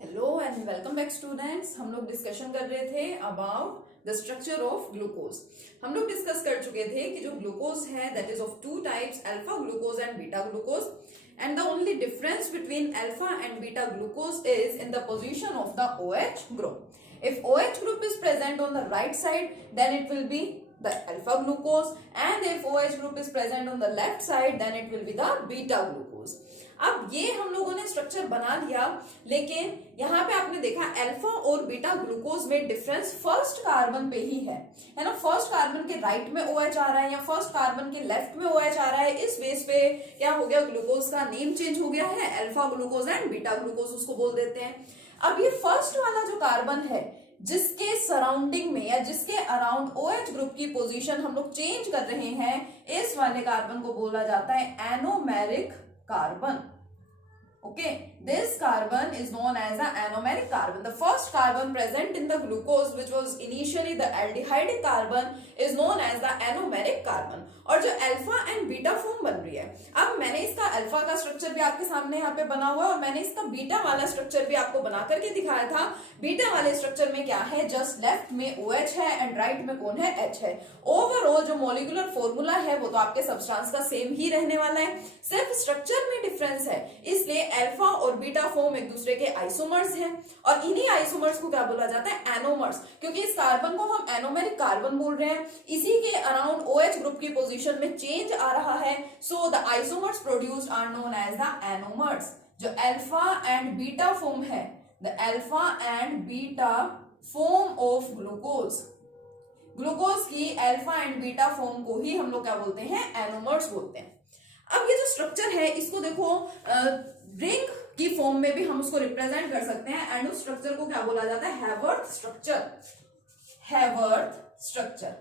Hello and welcome back students. हम लोग discussion कर रहे थे about the structure of glucose. हम लोग डिस्कस कर चुके थे कि जो ग्लूकोज है that is of two types, alpha glucose and beta glucose, and the only difference between alpha and beta glucose is in the position of the OH group. If OH group is present on the right side, then it will be the alpha glucose, and if OH group is present on the left side, then it will be the beta glucose. अब ये हम लोगों ने structure बना लिया, लेकिन यहाँ पे आपने देखा अल्फा और बीटा ग्लूकोज में डिफरेंस फर्स्ट कार्बन पे ही है ना। फर्स्ट कार्बन के राइट में OH आ रहा है या फर्स्ट कार्बन के लेफ्ट में OH आ रहा है। इस बेस पे क्या हो गया, ग्लूकोज का नेम चेंज हो गया है, alpha glucose and beta glucose उसको बोल देते हैं। अब ये फर्स्ट वाला जो कार्बन है जिसके सराउंडिंग में या जिसके अराउंड OH ग्रुप की पोजीशन हम लोग चेंज कर रहे हैं, इस वाले कार्बन को बोला जाता है anomeric carbon. Okay, this carbon is known as an anomeric carbon. The first carbon present in the glucose, which was initially the aldehyde carbon, is known as the anomeric carbon. और जो alpha and beta form बन रही है, अब मैंने इसका alpha का structure भी आपके सामने यहाँ पे बना हुआ है और मैंने इसका बीटा वाला स्ट्रक्चर भी आपको बना करके दिखाया था। बीटा वाले स्ट्रक्चर में क्या है, जस्ट लेफ्ट में OH है एंड राइट में कौन है, H है। ओवरऑल जो मॉलिक्यूलर फॉर्मूला है वो तो आपके सब्सटेंस का सेम ही रहने वाला है, सिर्फ स्ट्रक्चर में डिफरेंस है। इसलिए अल्फा और बीटा फॉर्म एक दूसरे के आइसोमर्स हैं और इन्हीं आइसोमर्स को क्या बोला जाता है, एनोमर्स, क्योंकि इस कार्बन को हम एनोमेरिक कार्बन बोल रहे हैं। इसी के अराउंड OH ग्रुप की पोजीशन में चेंज आ रहा है, so the isomers produced are known as the anomers. जो अल्फा एंड बीटा फॉर्म है, the alpha and beta form of glucose, glucose की अल्फा एंड बीटा फॉर्म को ही हम लोग क्या बोलते हैं, एनोमर्स बोलते हैं। अब ये जो स्ट्रक्चर है इसको देखो, रिंग की फॉर्म में भी हम उसको रिप्रेजेंट कर सकते हैं एंड उस स्ट्रक्चर को क्या बोला जाता है, हैवर्थ स्ट्रक्चर। हैवर्थ स्ट्रक्चर।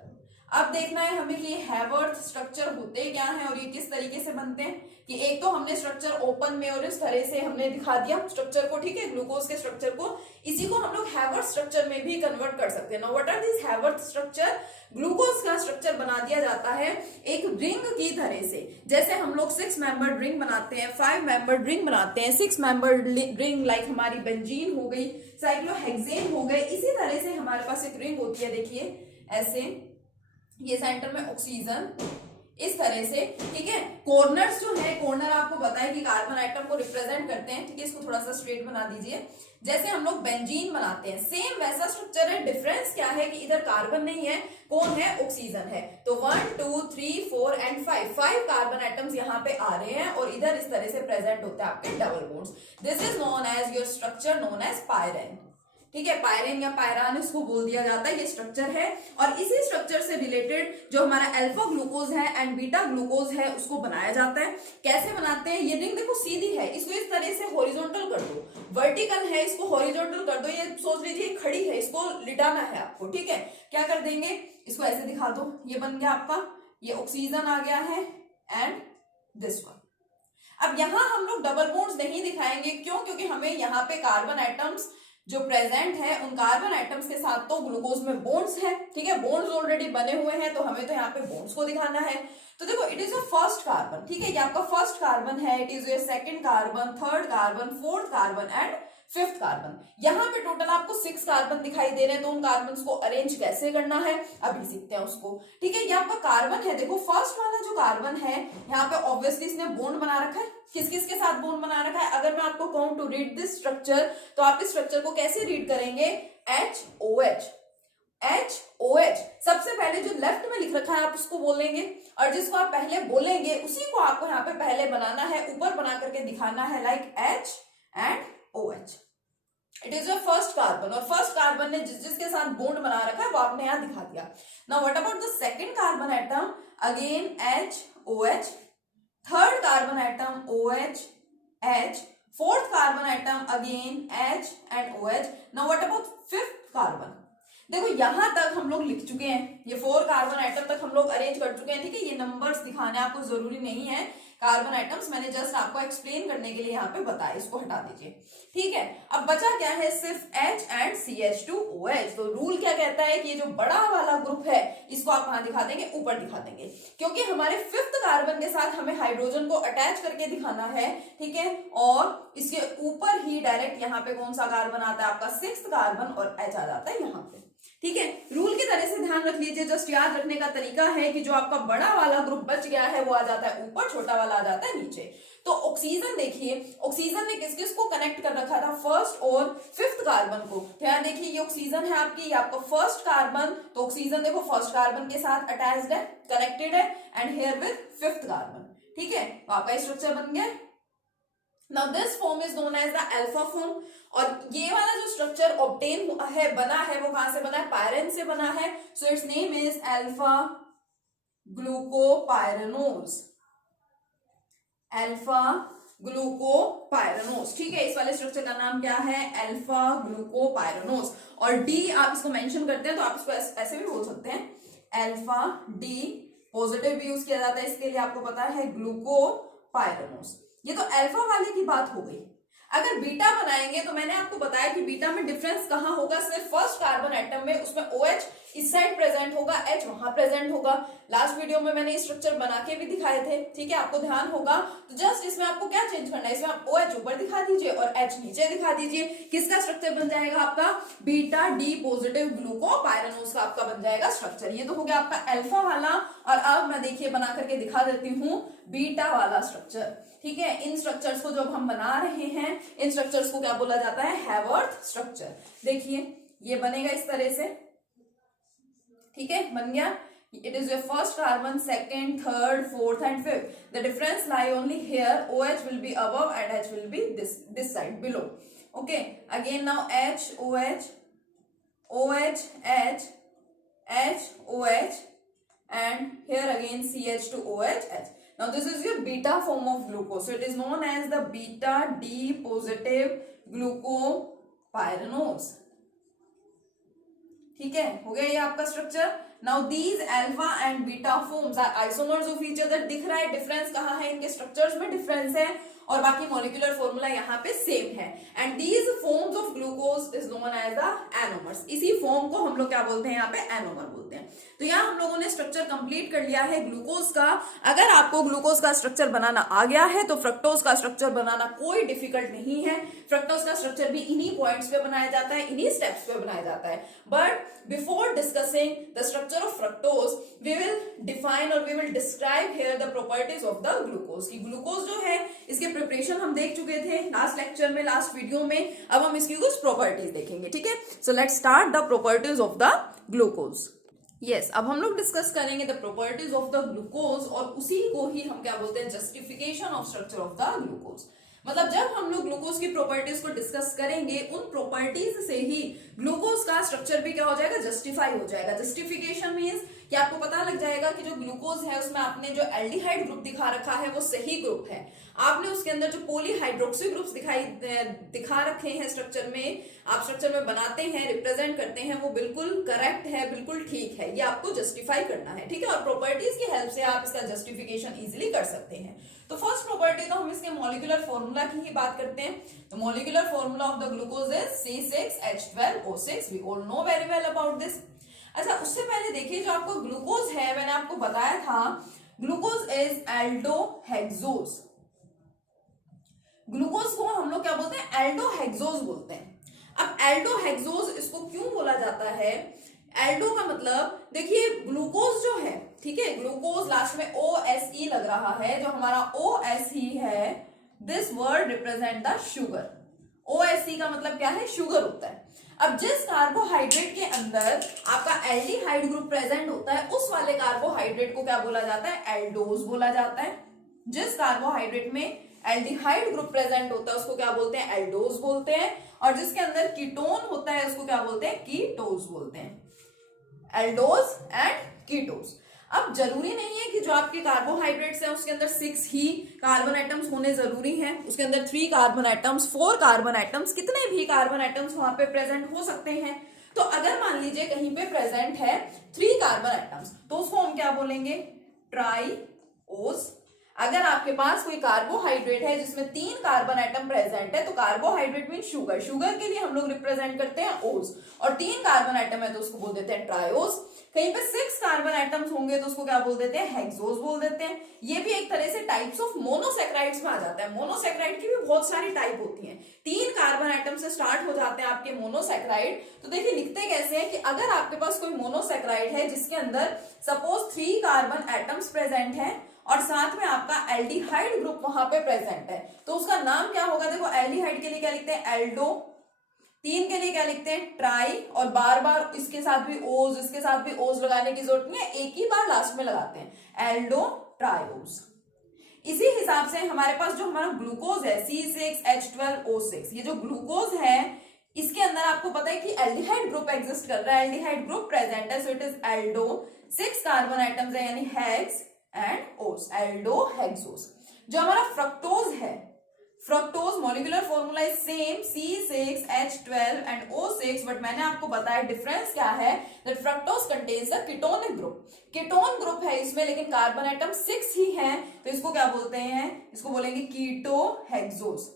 अब देखना है हमें कि ये हैवर्थ स्ट्रक्चर होते क्या हैं और ये किस तरीके से बनते हैं। कि एक तो हमने स्ट्रक्चर ओपन में और इस तरह से हमने दिखा दिया स्ट्रक्चर को, ठीक है, ग्लूकोज के स्ट्रक्चर को। इसी को हम लोग हैवर्थ स्ट्रक्चर में भी कन्वर्ट कर सकते हैं। Now what are this Haworth structure? Glucose का स्ट्रक्चर बना दिया जाता है एक रिंग की तरह से। जैसे हम लोग 6 मेंबर्ड रिंग बनाते हैं, 5 मेंबर्ड रिंग बनाते हैं, 6 मेंबर्ड रिंग लाइक हमारी बेंजीन हो गई, साइक्लोहेक्सेन हो गए। इसी तरह से हमारे पास एक रिंग होती है, देखिए ऐसे, ये सेंटर में ऑक्सीजन, इस तरह से, ठीक है। कॉर्नर्स जो है, कॉर्नर आपको पता है कि कार्बन आइटम को रिप्रेजेंट करते हैं, ठीक है। इसको थोड़ा सा स्ट्रेट बना दीजिए, जैसे हम लोग बेंजीन बनाते हैं, सेम वैसा स्ट्रक्चर है। डिफरेंस क्या है कि इधर कार्बन नहीं है, कौन है, ऑक्सीजन है। तो 1 2 3 4 एंड 5 कार्बन आइटम्स यहाँ पे आ रहे हैं और इधर इस तरह से प्रेजेंट होते हैं आपके double bonds. This is known as your structure known as pyrene, ठीक है। पायरेन या पायरान इसको बोल दिया जाता है, ये स्ट्रक्चर है। और इसी स्ट्रक्चर से रिलेटेड जो हमारा अल्फा ग्लूकोज है एंड बीटा ग्लूकोज है उसको बनाया जाता है। कैसे बनाते हैं? ये रिंग देखो सीधी है, इसको इस तरह से हॉरिजॉन्टल कर दो, वर्टिकल है इसको हॉरिजॉन्टल कर दो। ये सोच लीजिए खड़ी है, इसको लिटाना है आपको, ठीक है। क्या कर देंगे, इसको ऐसे दिखा दो, ये बन गया आपका, ये ऑक्सीजन आ गया है एंड दिस वन। अब यहां हम लोग डबल बॉन्ड्स नहीं दिखाएंगे, क्यों? क्योंकि हमें यहाँ पे कार्बन आइटम्स जो प्रेजेंट है उन कार्बन आइटम्स के साथ तो ग्लूकोज में बॉन्ड्स है, ठीक है। बॉन्ड्स ऑलरेडी बने हुए हैं तो हमें तो यहाँ पे बॉन्ड्स को दिखाना है। तो देखो, it is a first carbon, ठीक है, ये आपका फर्स्ट कार्बन है। It is your second carbon, third carbon, fourth carbon and fifth carbon. यहाँ पे टोटल आपको 6 कार्बन दिखाई दे रहे हैं, तो उन कार्बन को अरेंज कैसे करना है अभी सीखते हैं उसको, ठीक है। ये आपका कार्बन है, देखो फर्स्ट वाला जो कार्बन है यहाँ पे ऑब्वियसली इसने बॉन्ड बना रखा है। किस किस के साथ बॉन्ड बना रखा है? अगर मैं आपको कहूं टू रीड दिस स्ट्रक्चर, तो आप इस स्ट्रक्चर को कैसे रीड करेंगे? HOH, HOH। सबसे पहले जो लेफ्ट में लिख रखा है आप उसको बोलेंगे, और जिसको आप पहले बोलेंगे उसी को आपको यहाँ पे पहले बनाना है, ऊपर बना करके दिखाना है, like H and OH। It is your first carbon, और फर्स्ट कार्बन ने जिसके साथ बॉन्ड बना रखा है वो आपने यहाँ दिखा दिया। Now what about the second carbon atom? Again HOH, third carbon atom OH, H, fourth carbon atom again H and OH। Now what about fifth carbon? देखो यहां तक हम लोग लिख चुके हैं, ये 4 कार्बन आइटम तक हम लोग अरेंज कर चुके हैं, ठीक है। ये नंबर्स दिखाने आपको जरूरी नहीं है, कार्बन आइटम्स मैंने जस्ट आपको एक्सप्लेन करने के लिए यहाँ पे बताया, इसको हटा दीजिए। ठीक है, अब बचा क्या है, सिर्फ H एंड CH2OH। तो रूल क्या कहता है कि ये जो बड़ा वाला ग्रुप है इसको आप कहां दिखा देंगे, ऊपर दिखा देंगे, क्योंकि हमारे 5th कार्बन के साथ हमें हाइड्रोजन को अटैच करके दिखाना है। ठीक है, और इसके ऊपर ही डायरेक्ट यहाँ पे कौन सा कार्बन आता है, आपका 6th कार्बन, और H आ जाता है यहाँ पे। ठीक है, रूल की तरह से ध्यान रख लीजिए। जस्ट याद रखने का तरीका है कि जो आपका बड़ा वाला ग्रुप बच गया है वो आ जाता है ऊपर, छोटा वाला आ जाता है नीचे। तो ऑक्सीजन देखिए, ऑक्सीजन ने किस किस को कनेक्ट कर रखा था, 1st और 5th कार्बन को। तो यहाँ देखिए ये ऑक्सीजन है आपकी, ये आपका 1st कार्बन, तो ऑक्सीजन देखो 1st कार्बन के साथ अटैच्ड है, कनेक्टेड है, and here with 5th carbon. ठीक है, तो आपका स्ट्रक्चर बन गया। Now this form is known as the alpha form, और ये वाला जो स्ट्रक्चर ऑब्टेन है, बना है, वो कहां से बना है, पायरेन से बना है। So it's name is alpha glucopyranose, alpha glucopyranose. ठीक है, इस वाले स्ट्रक्चर का नाम क्या है, अल्फा ग्लूकोपायरेनोज। और डी आप इसको मेंशन करते हैं तो आप इसको ऐसे भी बोल सकते हैं, अल्फा डी, पॉजिटिव भी यूज किया जाता है इसके लिए, आपको पता है, ग्लूकोपायरेनोज। ये तो अल्फा वाले की बात हो गई। अगर बीटा बनाएंगे तो मैंने आपको बताया कि बीटा में डिफरेंस कहां होगा, सिर्फ 1st कार्बन एटम में, उसमें OH इस साइड प्रेजेंट होगा, H वहां प्रेजेंट होगा। लास्ट वीडियो में मैंने स्ट्रक्चर बना के भी दिखाए थे। ठीक है, आपको ध्यान होगा। तो जस्ट इसमें आपको क्या चेंज करना है, इसमें आप OH ऊपर दिखा दीजिए और H नीचे दिखा दीजिए। किसका स्ट्रक्चर बन जाएगा आपका, बीटा डी पॉजिटिव ग्लूकोपायरेनोज का आपका बन जाएगा स्ट्रक्चर। ये तो हो गया आपका अल्फा वाला। और अब मैं देखिए बना करके दिखा देती हूँ बीटा वाला स्ट्रक्चर। ठीक है, इन स्ट्रक्चर्स को जब हम बना रहे हैं, इन स्ट्रक्चर्स को क्या बोला जाता है, हैवर्थ स्ट्रक्चर। देखिए ये बनेगा इस तरह से। ठीक है, बन गया। It is your 1st carbon, 2nd, 3rd, 4th and 5th. The difference lie only here. OH will be above and H will be this side below. Okay, again now H, OH, OH, H, H, OH, and here again CH2OH, H. Now this is your beta form of glucose. So it is known as the beta D positive glucopyranose. ठीक है, हो गया ये आपका structure. Now these alpha and beta forms are isomers of each other. दिख रहा है difference कहाँ है, इनके स्ट्रक्चर्स में डिफरेंस है, और बाकी मॉलिक्यूलर फॉर्मूला यहाँ पे सेम है। And these forms of glucose is known as the anomers. इसी फॉर्म को हम लोग क्या बोलते हैं, यहाँ पे एनोमर बोलते हैं। तो यहाँ हम लोगों ने स्ट्रक्चर कंप्लीट कर लिया है ग्लूकोज का। अगर आपको ग्लूकोज का स्ट्रक्चर बनाना आ गया है तो फ्रक्टोज का स्ट्रक्चर बनाना कोई डिफिकल्ट नहीं है। फ्रक्टोज का स्ट्रक्चर भी इन्हीं पॉइंट्स पे बनाया जाता है, इन्हीं स्टेप्स पे बनाया जाता है। But before discussing the structure of fructose we will define और we will describe here the properties of the glucose. की ग्लूकोज जो है इसके प्रिपरेशन हम देख चुके थे लास्ट लेक्चर में, लास्ट वीडियो में। अब हम इसकी कुछ प्रॉपर्टीज देखेंगे। ठीक है, so let's start the properties of the glucose. Yes, अब हम लोग डिस्कस करेंगे the properties of the glucose, और उसी को ही हम क्या बोलते हैं, justification of structure of the glucose. मतलब जब हम लोग ग्लूकोज की प्रॉपर्टीज को डिस्कस करेंगे, उन प्रॉपर्टीज से ही ग्लूकोज का स्ट्रक्चर भी क्या हो जाएगा, जस्टिफाई हो जाएगा। जस्टिफिकेशन मींस कि आपको पता लग जाएगा कि जो ग्लूकोज है उसमें आपने जो एल्डिहाइड ग्रुप दिखा रखा है वो सही ग्रुप है। आपने उसके अंदर जो पॉलीहाइड्रोक्सी ग्रुप्स दिखा रखे हैं स्ट्रक्चर में, आप स्ट्रक्चर में बनाते हैं, रिप्रेजेंट करते हैं, वो बिल्कुल करेक्ट है, बिल्कुल ठीक है। ये आपको जस्टिफाई करना है। ठीक है, और प्रॉपर्टीज की हेल्प से आप इसका जस्टिफिकेशन इजिली कर सकते हैं। तो फर्स्ट प्रॉपर्टी तो हम इसके मॉलिक्यूलर फॉर्मूला की ही बात करते हैं। तो molecular formula of the glucose is C6H12O6। We all know very well about this. अच्छा, उससे पहले देखिए जो आपको ग्लूकोज है, मैंने आपको बताया था ग्लूकोज इज एल्डोहेक्सोज। ग्लूकोज को हम लोग क्या बोलते हैं, एल्डोहेक्सोज बोलते हैं। अब एल्डोहेक्सोज इसको क्यों बोला जाता है, एल्डो का मतलब देखिए ग्लूकोज जो है, ठीक है, ग्लूकोज लास्ट में OSE लग रहा है, जो हमारा OSE है, this word represent the sugar. OSE का मतलब क्या है, शुगर होता है। अब जिस कार्बोहाइड्रेट के अंदर आपका एल्डिहाइड ग्रुप प्रेजेंट होता है, उस वाले कार्बोहाइड्रेट को क्या बोला जाता है, एल्डोज बोला जाता है। जिस कार्बोहाइड्रेट में एल्डिहाइड ग्रुप प्रेजेंट होता है उसको क्या बोलते हैं, एल्डोज बोलते हैं। और जिसके अंदर कीटोन होता है उसको क्या बोलते हैं, कीटोज बोलते हैं। Aldose and ketose. अब जरूरी नहीं है कि जो आपके कार्बोहाइड्रेट्स हैं उसके अंदर 6 ही कार्बन एटम्स होने जरूरी हैं। उसके अंदर 3 कार्बन एटम्स, 4 कार्बन एटम्स, कितने भी कार्बन एटम्स वहां पे प्रेजेंट हो सकते हैं। तो अगर मान लीजिए कहीं पे प्रेजेंट है 3 कार्बन एटम्स, तो उसको हम क्या बोलेंगे, ट्राईओज। अगर आपके पास कोई कार्बोहाइड्रेट है जिसमें 3 कार्बन एटम प्रेजेंट है तो कार्बोहाइड्रेट मीन शुगर, शुगर के लिए हम लोग रिप्रेजेंट करते हैं ओज, और 3 कार्बन एटम है तो उसको बोल देते हैं ट्रायोज। कहीं पे 6 कार्बन एटम्स होंगे तो उसको क्या बोल देते हैं, हेक्सोज बोल देते हैं। ये भी एक तरह से टाइप्स ऑफ मोनोसेक्राइड्स में आ जाता है। मोनोसेक्राइड की भी बहुत सारी टाइप होती हैं। 3 कार्बन एटम से स्टार्ट हो जाते हैं आपके मोनोसेक्राइड। तो देखिए लिखते कैसे हैं कि अगर आपके पास कोई मोनोसेक्राइड है जिसके अंदर सपोज 3 कार्बन एटम्स प्रेजेंट है और साथ में आपका एल्डिहाइड ग्रुप वहां पे प्रेजेंट है, तो उसका नाम क्या होगा। देखो एल्डिहाइड के लिए क्या लिखते हैं, एल्डो, 3 के लिए क्या लिखते हैं, ट्राई, और बार बार इसके साथ भी ओज, इसके साथ भी ओज लगाने की जरूरत नहीं है, एक ही बार लास्ट में लगाते हैं, एल्डो ट्रायोज। इसी हिसाब से हमारे पास जो हमारा ग्लूकोज है C6H12O6, ये जो ग्लूकोज है इसके अंदर आपको पता है कि एल्डिहाइड ग्रुप एग्जिस्ट कर रहा है, एल्डिहाइड ग्रुप प्रेजेंट है, so it is Aldo, 6 carbon atoms है यानी हेक्स एंड ओस, एल्डो हेक्सोस। जो हमारा फ्रक्टोज है, fructose molecular formula is same C6H12 and O6, but मैंने आपको बताया डिफरेंस क्या है, that fructose contains the ketonic group, ketone group है इसमें लेकिन कार्बन एटम 6 ही है, तो इसको क्या बोलते हैं, इसको बोलेंगे कीटो हेक्सोस।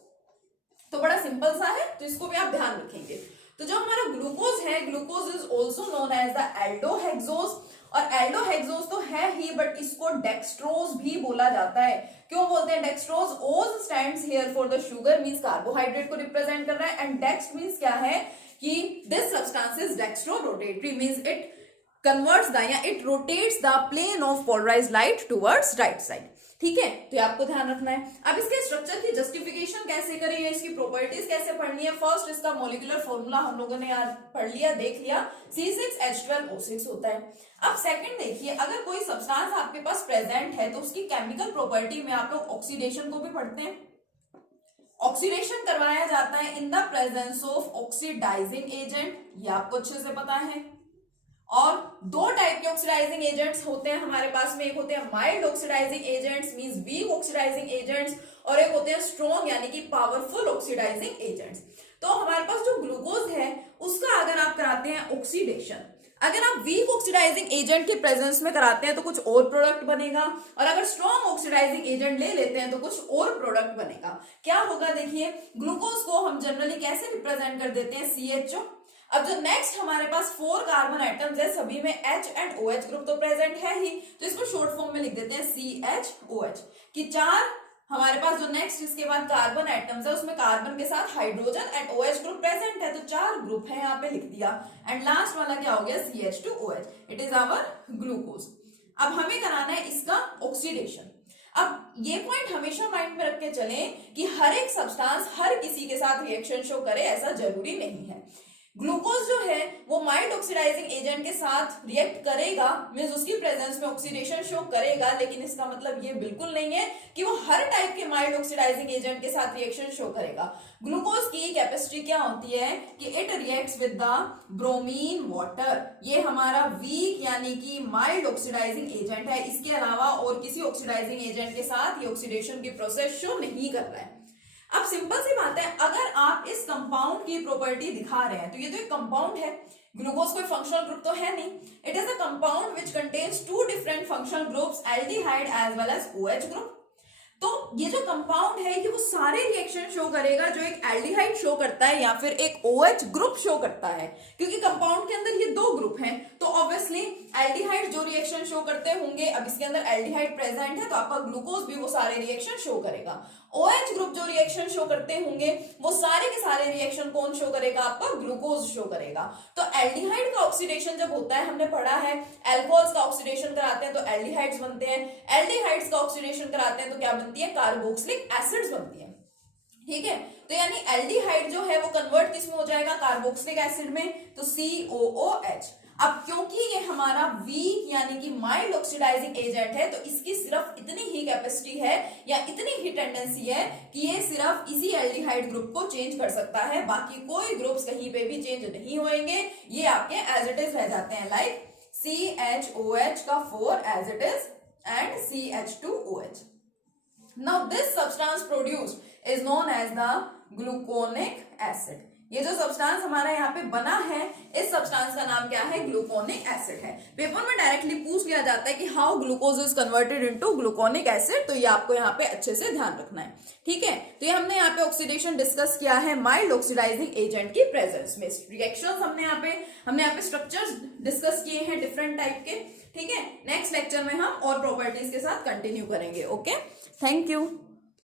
तो बड़ा सिंपल सा है, तो इसको भी आप ध्यान रखेंगे। तो जो हमारा ग्लूकोज है, glucose is also known as the aldohexose, और एल्डोहेक्सोज तो है ही बट इसको डेक्सट्रोज भी बोला जाता है। क्यों बोलते हैं dextrose, ose stands here for the sugar, means carbohydrate को रिप्रेजेंट कर रहा है, एंड डेक्स्ट मींस क्या है कि this substance is dextrorotatory, means it converts the या it rotates the plane of polarised light towards right side. ठीक है, तो ये आपको ध्यान रखना है। अब इसके स्ट्रक्चर की जस्टिफिकेशन कैसे करें या इसकी प्रॉपर्टीज कैसे पढ़नी है, फर्स्ट इसका मॉलिक्यूलर फॉर्मूला हम लोगों ने यार पढ़ लिया, देख लिया, C6H12O6 होता है। अब सेकंड देखिए, अगर कोई सब्सटेंस आपके पास प्रेजेंट है तो उसकी केमिकल प्रॉपर्टी में आप लोग ऑक्सीडेशन को भी पढ़ते हैं। ऑक्सीडेशन करवाया जाता है in the presence of oxidising agent, ये आपको अच्छे से पता है। और 2 टाइप के ऑक्सीडाइजिंग एजेंट्स होते हैं हमारे पास में, एक होते हैं mild oxidising agents means weak oxidising agents, और एक होते हैं स्ट्रॉन्ग यानी कि पावरफुल ऑक्सीडाइजिंग एजेंट्स। तो हमारे पास जो ग्लूकोज है उसका अगर आप कराते हैं ऑक्सीडेशन, अगर आप वीक ऑक्सीडाइजिंग एजेंट के प्रेजेंस में कराते हैं तो कुछ और प्रोडक्ट बनेगा, और अगर स्ट्रॉन्ग ऑक्सीडाइजिंग एजेंट ले लेते हैं तो कुछ और प्रोडक्ट बनेगा। क्या होगा देखिए, ग्लूकोज को हम जनरली कैसे रिप्रेजेंट कर देते हैं, CHO। अब जो नेक्स्ट हमारे पास 4 कार्बन एटम्स है, सभी में H एंड OH ग्रुप तो प्रेजेंट है ही, तो इसको शॉर्ट फॉर्म में लिख देते हैं CHOH, कि 4 हमारे पास जो नेक्स्ट इसके बाद कार्बन एटम्स है उसमें कार्बन के साथ hydrogen and OH group present है, तो 4 ग्रुप है यहाँ पे लिख दिया, एंड लास्ट वाला क्या हो गया, CH2OH, it is our glucose. अब हमें कराना है इसका ऑक्सीडेशन। अब ये पॉइंट हमेशा माइंड में रख के चलें कि हर एक सब्सटेंस हर किसी के साथ रिएक्शन शो करे ऐसा जरूरी नहीं है। ग्लूकोज जो है वो माइल्ड ऑक्सीडाइजिंग एजेंट के साथ रिएक्ट करेगा, मींस उसकी प्रेजेंस में ऑक्सीडेशन शो करेगा, लेकिन इसका मतलब ये बिल्कुल नहीं है कि वो हर टाइप के माइल्ड ऑक्सीडाइजिंग एजेंट के साथ रिएक्शन शो करेगा। ग्लूकोज की कैपेसिटी क्या होती है कि it reacts with the bromine water, ये हमारा वीक यानी कि माइल्ड ऑक्सीडाइजिंग एजेंट है, इसके अलावा और किसी ऑक्सीडाइजिंग एजेंट के साथ ये ऑक्सीडेशन की प्रोसेस शो नहीं कर रहा है। अब सिंपल सी बात है, अगर आप इस कंपाउंड की प्रॉपर्टी दिखा रहे हैं तो ये तो एक कंपाउंड है, ग्लूकोज कोई फंक्शनल ग्रुप तो है नहीं, it is a compound which contains 2 different functional groups, aldehyde as well as OH group. तो ये जो कंपाउंड है ये वो सारे रिएक्शन शो करेगा जो एक एल्डिहाइड शो करता है या फिर एक OH ग्रुप शो करता है, क्योंकि कंपाउंड के अंदर ये 2 ग्रुप हैं, तो ऑब्वियसली एल्डिहाइड जो रिएक्शन शो करते होंगे, अब इसके अंदर एल्डिहाइड प्रेजेंट है तो आपका ग्लूकोज भी वो सारे रिएक्शन शो करेगा। OH ग्रुप जो रिएक्शन शो करते होंगे वो सारे के सारे रिएक्शन कौन शो करेगा, आपका ग्लूकोज शो करेगा। तो एल्डिहाइड का ऑक्सीडेशन जब होता है, हमने पढ़ा है एल्कोहल्स का ऑक्सीडेशन कराते हैं तो एल्डिहाइड्स बनते हैं, एल्डिहाइड्स का ऑक्सीडेशन कराते हैं तो क्या बनती है, कार्बोक्सिलिक एसिड्स बनती है। ठीक है, तो यानी एल्डिहाइड जो है वो कन्वर्ट किस में हो जाएगा, कार्बोक्सिलिक एसिड में, तो COOH। अब क्योंकि ये हमारा वीक यानी कि माइल्ड ऑक्सीडाइजिंग एजेंट है तो इसकी सिर्फ इतनी ही कैपेसिटी है या इतनी ही टेंडेंसी है कि ये सिर्फ इसी एल्डिहाइड ग्रुप को चेंज कर सकता है, बाकी कोई ग्रुप्स कहीं पे भी चेंज नहीं होंगे, ये आपके एज इट इज रह जाते हैं, लाइक CHOH का 4 as it is and CH2OH। Now this substance produced is known as the gluconic acid। ये जो सब्सटेंस हमारा यहाँ पे बना है, इस सब्सटेंस का नाम क्या है? ग्लूकोनिक एसिड है। पेपर में डायरेक्टली पूछ लिया जाता है कि how glucose is converted into gluconic acid, तो ये आपको यहाँ पे अच्छे से ध्यान रखना है, ठीक है। तो ये हमने यहाँ पे ऑक्सीडेशन डिस्कस किया है माइल्ड ऑक्सीडाइजिंग एजेंट की प्रेजेंस में। रिएक्शंस हमने यहाँ पे स्ट्रक्चर्स डिस्कस किए हैं डिफरेंट टाइप के, ठीक है। नेक्स्ट लेक्चर में हम और प्रॉपर्टीज के साथ कंटिन्यू करेंगे। Okay, thank you.